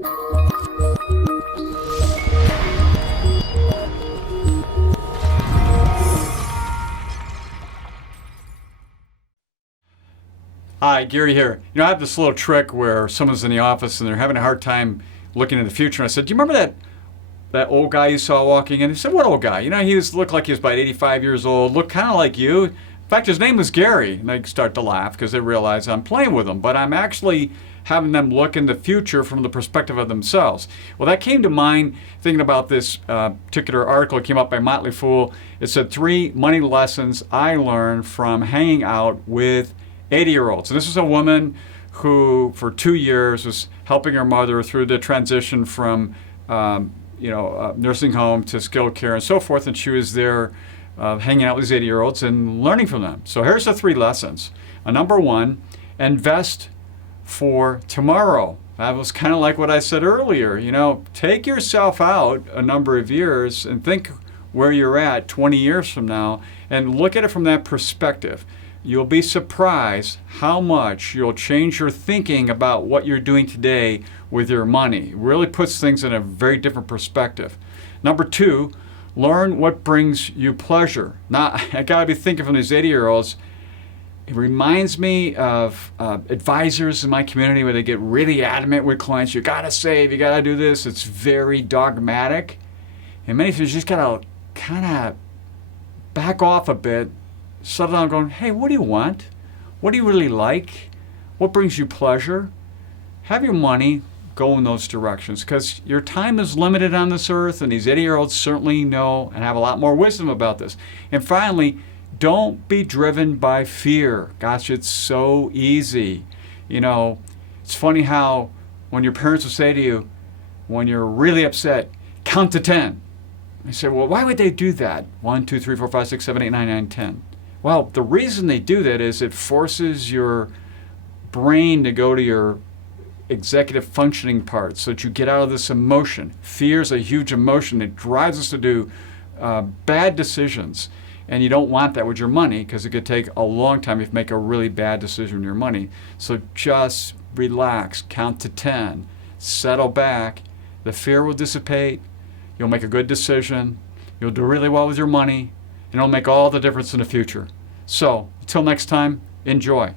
Hi, Gary here. I have this little trick where someone's in the office and they're having a hard time looking in the future. And I said, "Do you remember that old guy you saw walking in?" He said, "What old guy?" Looked like he was about 85 years old, looked kind of like you. In fact, his name was Gary. And they start to laugh because they realize I'm playing with them, but I'm actually having them look in the future from the perspective of themselves. Well, that came to mind thinking about this particular article that came up by Motley Fool. It said 3 money lessons I learned from hanging out with 80-year-olds. So this is a woman who, for 2 years, was helping her mother through the transition from, nursing home to skilled care and so forth. And she was there hanging out with these 80-year-olds and learning from them. So here's the 3 lessons. Number 1, invest for tomorrow. That was kind of like what I said earlier. Take yourself out a number of years and think where you're at 20 years from now and look at it from that perspective. You'll be surprised how much you'll change your thinking about what you're doing today with your money. It really puts things in a very different perspective. Number 2, learn what brings you pleasure. Now, I gotta be thinking from these 80-year-olds, it reminds me of advisors in my community where they get really adamant with clients. You gotta save, you gotta do this. It's very dogmatic. And many times you just gotta kind of back off a bit, settle down going, hey, what do you want? What do you really like? What brings you pleasure? Have your money go in those directions because your time is limited on this earth, and these 80-year-olds certainly know and have a lot more wisdom about this. And finally, don't be driven by fear. Gosh, it's so easy. It's funny how when your parents will say to you, when you're really upset, count to 10. I say, well, why would they do that? 1, 2, 3, 4, 5, 6, 7, 8, 9, 9, 10. Well, the reason they do that is it forces your brain to go to your executive functioning part so that you get out of this emotion. Fear is a huge emotion. It drives us to do bad decisions. And you don't want that with your money because it could take a long time if you make a really bad decision with your money. So just relax, count to 10, settle back. The fear will dissipate. You'll make a good decision. You'll do really well with your money. And it'll make all the difference in the future. So, until next time, enjoy.